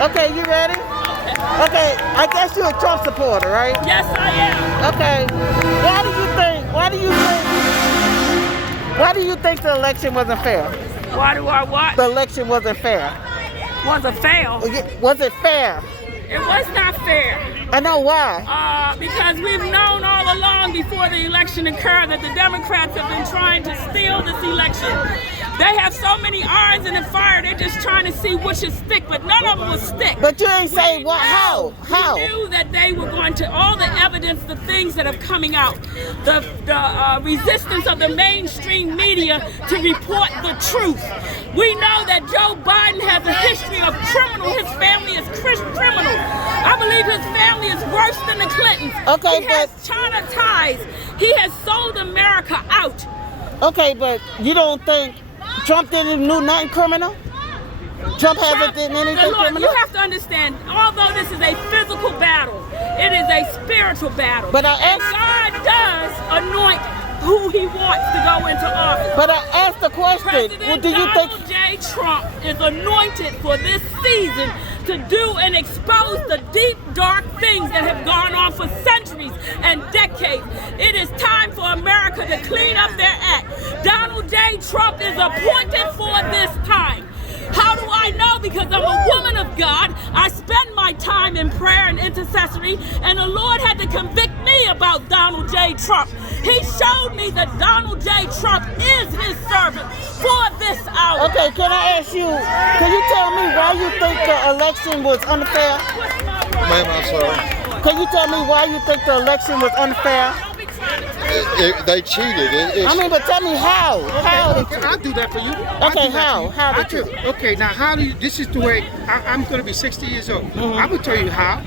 Okay, you ready? Okay, I guess you're a Trump supporter, right? Yes, I am. Okay. Why do you think the election wasn't fair? Why do I what? The election wasn't fair. Was a fail. Was it fair? It was not fair. I know why. Because we've known all along before the election occurred that the Democrats have been trying to steal this election. They have so many irons in the fire, they're just trying to see which is stick, but none of them will stick. But you ain't saying what? How? We knew that they were going to, all the evidence, the things that have coming out, the resistance of the mainstream media to report the truth. We know that Joe Biden has a history of criminal. His family is criminal. I believe his family is worse than the Clintons. Okay, he has China ties. He has sold America out. Okay, but you don't think Trump didn't do nothing criminal? Trump hasn't done anything criminal? You have to understand, although this is a physical battle, it is a spiritual battle. But and God does anoint who he wants to go into office. But I asked the question, Donald J. Trump is anointed for this season to do and expose the deep, dark things that have gone on for centuries and decades. It is time for America to clean up their act. Donald J. Trump is appointed for this time. How do I know? Because I'm a woman of God. I spend my time in prayer and intercessory, and the Lord had to convict me about Donald J. Trump. He showed me that Donald J. Trump is his servant for this hour. Okay, can I ask you, can you tell me why you think the election was unfair? Ma'am, I'm sorry. Can you tell me why you think the election was unfair? They cheated. But tell me how. Okay, I'll do that for you. Okay, how? How did you? Okay, now how do you, this is the way, I'm going to be 60 years old. I will tell you how.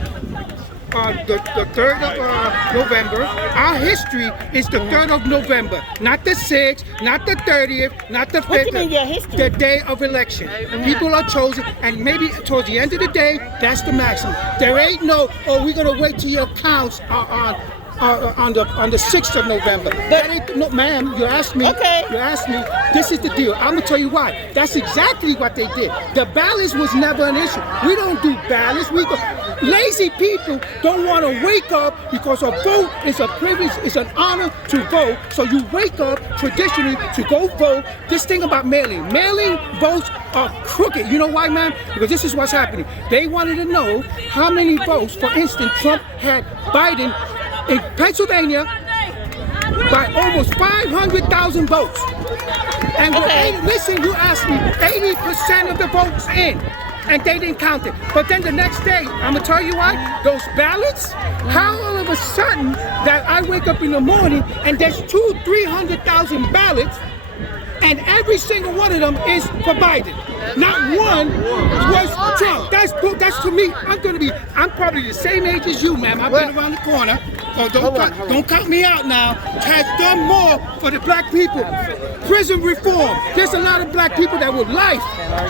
The 3rd of November, our history is the 3rd of November, not the 6th, not the 30th, not the 5th. What do you mean your history? The day of election. People are chosen, and maybe towards the end of the day, that's the maximum. There ain't no, we're going to wait till your counts are on the 6th of November. That ain't, no, ma'am, you asked me. Okay. You asked me. This is the deal. I'm gonna tell you why. That's exactly what they did. The ballots was never an issue. We don't do ballots. Lazy people don't want to wake up because a vote is a privilege. It's an honor to vote. So you wake up traditionally to go vote. This thing about mailing votes are crooked. You know why, ma'am? Because this is what's happening. They wanted to know how many votes, for instance, Trump had Biden in Pennsylvania by almost 500,000 votes. And listen, you asked me, 80% of the votes in, and they didn't count it. But then the next day, I'm gonna tell you why, those ballots, how all of a sudden that I wake up in the morning and there's 200,000-300,000 ballots, and every single one of them is for Biden. Not one was Trump. That's to me. I'm probably the same age as you, ma'am. I've been around the corner. So don't count me out now. Has done more for the black people. Prison reform. There's a lot of black people that would life.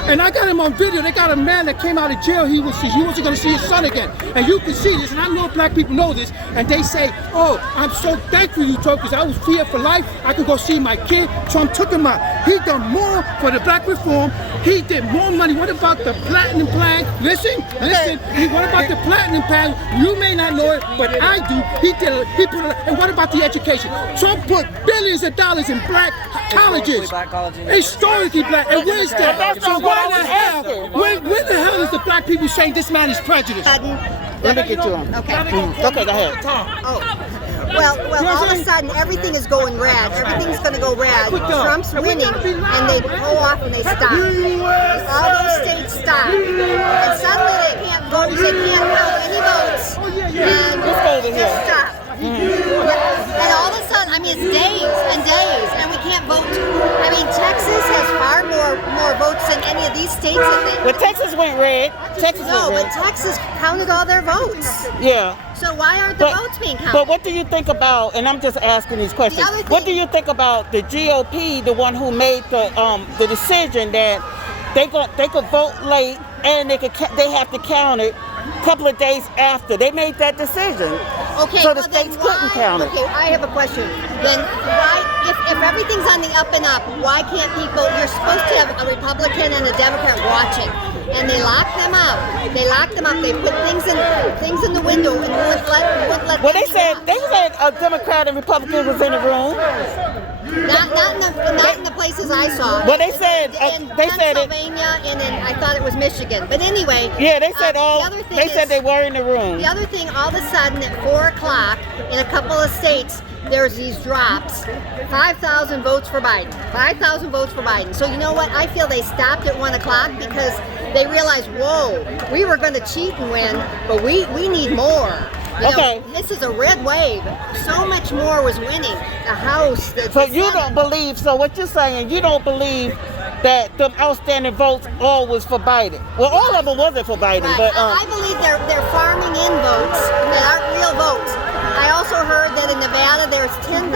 And I got him on video. They got a man that came out of jail. He wasn't going to see his son again. And you can see this. And I know black people know this. And they say, "Oh, I'm so thankful you told, because I was feared for life. I could go see my kid." Trump took him out. He done more for the black reform. He did more money. What about the platinum plan? Listen. What about the platinum plan? You may not know it, but I do. And what about the education? Trump put billions of dollars in black colleges. Historically black. And where's that? So where the hell is the black people saying this man is prejudiced? Let me get you on. Okay. Okay, go ahead. Well, all of a sudden, everything is going red. Everything's going to go red. Trump's winning, and they pull off and they stop. All those states stop. And suddenly they can't vote. They can't count any votes. And just stop. And all of a sudden, it's days and days, and we can't vote. Texas has far more votes than any of these states. But Texas went red. But Texas counted all their votes. Yeah. So why aren't the votes being counted? But what do you think about, and I'm just asking these questions, what do you think about the GOP, the one who made the decision that they could vote late and they have to count it a couple of days after? They made that decision. Okay, so the states couldn't count it. Okay, I have a question. Then why, if everything's on the up and up, why can't people, you're supposed to have a Republican and a Democrat watching. and they locked them out. They locked them up. They put things in the window and wouldn't let Well, them they said a Democrat and Republican was in the room. Not in the places I saw. Well, they said in they said it. Pennsylvania and in, I thought it was Michigan. But anyway. Yeah, they said the said they were in the room. The other thing, all of a sudden at 4 o'clock in a couple of states, there's these drops. 5,000 votes for Biden. 5,000 votes for Biden. So you know what? I feel they stopped at 1 o'clock because they realized, whoa, we were going to cheat and win, but we need more. You know, this is a red wave. So much more was winning. The House. So you don't believe, so what you're saying, you don't believe that the outstanding votes all was for Biden. Well, all of them wasn't for Biden, right. but I believe they're farming in votes that aren't real votes. I also heard that in Nevada there's 10,000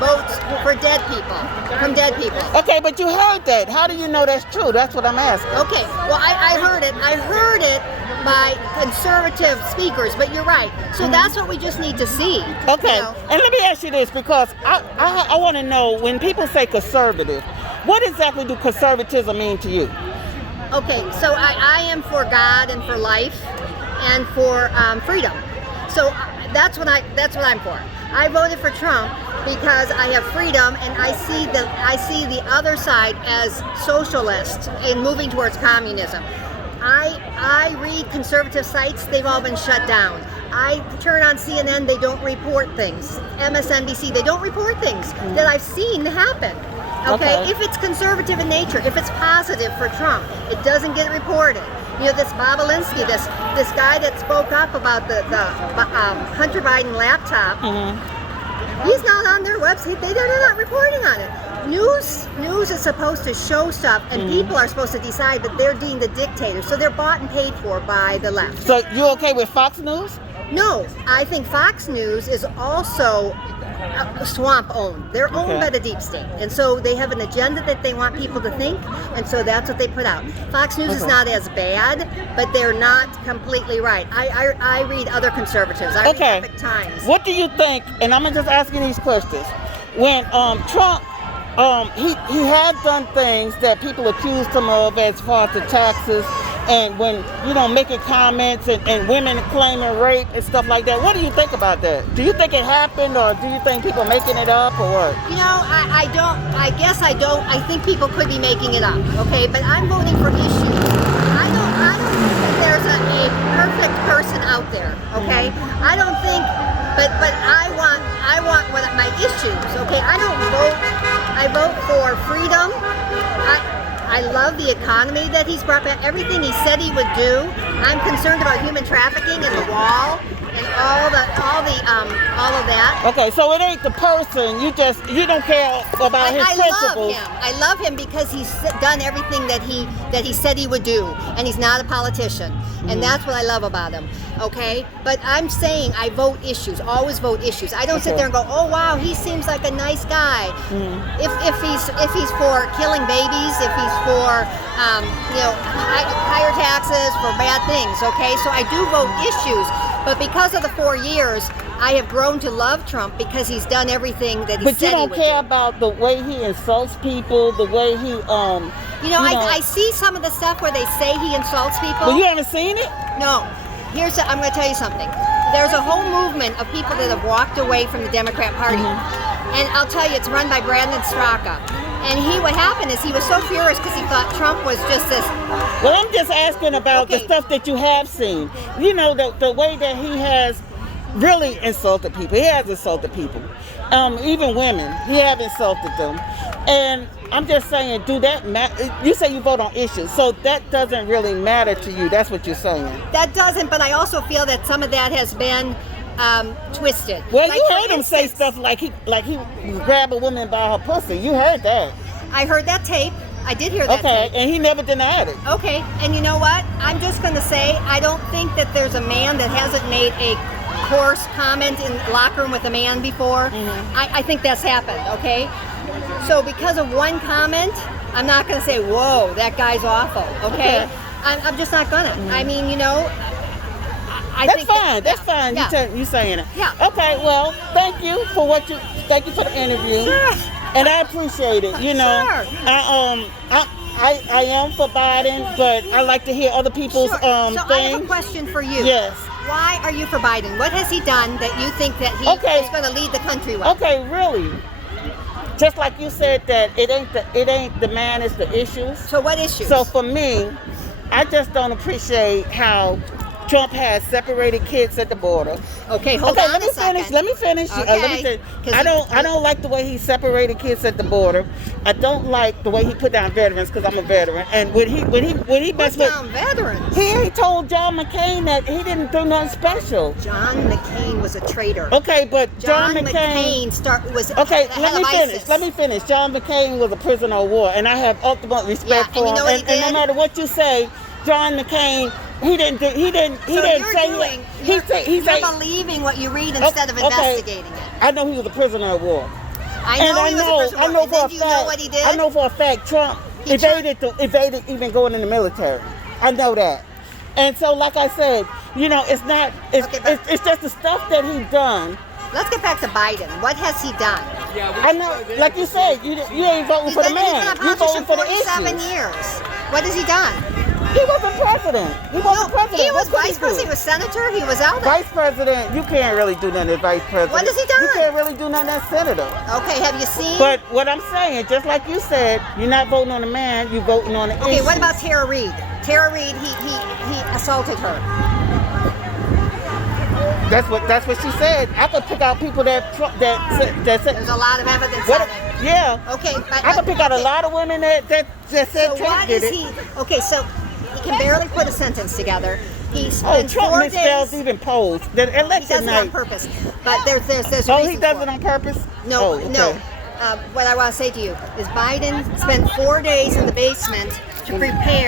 votes for dead people, from dead people. Okay, but you heard that. How do you know that's true? That's what I'm asking. Okay, well I heard it. I heard it by conservative speakers, but you're right. So that's what we just need to see. Okay, you know? And let me ask you this, because I want to know, when people say conservative, what exactly do conservatism mean to you? Okay, so I am for God and for life and for freedom. So that's what I'm for. I voted for Trump because I have freedom and I see the other side as socialist and moving towards communism. I read conservative sites, they've all been shut down. I turn on CNN, they don't report things. MSNBC, they don't report things that I've seen happen. Okay, if it's conservative in nature, if it's positive for Trump, it doesn't get reported. You know, this Bobulinski, this guy that spoke up about the Hunter Biden laptop, he's not on their website. They're not reporting on it. News is supposed to show stuff, and people are supposed to decide that they're deemed the dictator. So they're bought and paid for by the left. So you okay with Fox News? No, I think Fox News is also swamp owned. They're owned by the deep state, and so they have an agenda that they want people to think, and so that's what they put out. Fox News is not as bad, but they're not completely right. I read other conservatives. I read Epoch Times. What do you think? And I'm just asking these questions. When Trump, he had done things that people accused him of, as far as the taxes, and when, you know, making comments and women claiming rape and stuff like that. What do you think about that? Do you think it happened, or do you think people are making it up, or what? You know, I don't. I guess I don't. I think people could be making it up. Okay, but I'm voting for issues. I don't think that there's a perfect person out there. Okay, I don't think. But I want what my issues. Okay, I don't vote. I vote for freedom. I love the economy that he's brought back. Everything he said he would do. I'm concerned about human trafficking and the wall and all of that. Okay, so it ain't the person. You don't care about his principles. I love him because he's done everything that he said he would do, and he's not a politician, and that's what I love about him. Okay, but I'm saying I vote issues. Always vote issues. I don't sit there and go, oh wow, he seems like a nice guy. If he's for killing babies, if he's for higher taxes, for bad things. Okay, so I do vote issues. But because of the 4 years, I have grown to love Trump because he's done everything that he said he would do. But you don't care about the way he insults people, the way he I see some of the stuff where they say he insults people. Well, you haven't seen it? No. I'm going to tell you something. There's a whole movement of people that have walked away from the Democrat Party. And I'll tell you, it's run by Brandon Straka. And what happened is he was so furious because he thought Trump was just this. Well, I'm just asking about the stuff that you have seen. You know, the way that he has really insulted people. He has insulted people. Even women. He has insulted them. And I'm just saying, do that matter? You say you vote on issues, so that doesn't really matter to you. That's what you're saying. That doesn't, but I also feel that some of that has been twisted. Well, you heard him say stuff like he grabbed a woman by her pussy. You heard that. I heard that tape. I did hear that tape. And he never denied it. Okay, and you know what? I'm just going to say, I don't think that there's a man that hasn't made a coarse comment in the locker room with a man before. I think that's happened, okay? So because of one comment, I'm not going to say, whoa, that guy's awful, okay? I'm just not going to. I mean, you know, That's fine. Yeah. You saying it. Yeah. Okay, well, thank you for the interview. Sure. And I appreciate it, you know. Sure. I am for Biden, but I like to hear other people's Sure. So I have a things. question for you. Yes. Why are you for Biden? What has he done that you think that he Okay. is going to lead the country with? Okay, really. Just like you said that it ain't the man, it's the issues. So what issues? So for me, I just don't appreciate how Trump has separated kids at the border. okay, hold Okay, on let me a second. finish. Let me finish. Okay. 'Cause I don't like the way he separated kids at the border. I don't like the way he put down veterans because I'm a veteran. And when he Put messed with, down veterans. he told John McCain that he didn't do nothing special. John McCain was a traitor. Okay, but John John McCain. was Okay, the head let me of finish. ISIS. Let me finish. John McCain was a prisoner of war, and I have ultimate respect Yeah, for and you him. know what he And no did? matter what you say, John McCain, he didn't So you're say doing, he you're, said you're believing what you read instead of investigating it. I know he was a prisoner of war. I know he was a prisoner. I know And for a then do you know fact. what he did? I know for a fact Trump He evaded even going in the military. I know that. And so, like I said, you know, it's not. Okay, but- It's just the stuff that he's done. Let's get back to Biden. What has he done? I know, like you said, you ain't voting for the He's been man. in You politician voting for the 47 issues. years. What has he done? He wasn't president. He wasn't president. He was What could vice president. He do? was senator. He was out there. Vice president, you can't really do nothing as vice president. What has he done? You can't really do nothing as senator. Okay, have you seen? But what I'm saying, just like you said, you're not voting on the man, you're voting on the Okay, what issues. about Tara Reid? Tara Reid, he assaulted her. That's what she said. I could pick out people that said. There's a lot of evidence What? on it. Yeah. Okay, but I could pick out a lot of women that said So Trump what did is it. he? Okay, so he can barely put a sentence together. He Oh, spends Trump 4 misspells days. even polls. The He election does it on night. purpose. But there's a Oh, reason he does for it on purpose? No, Oh, okay. no. What I want to say to you is Biden spent 4 days in the basement to prepare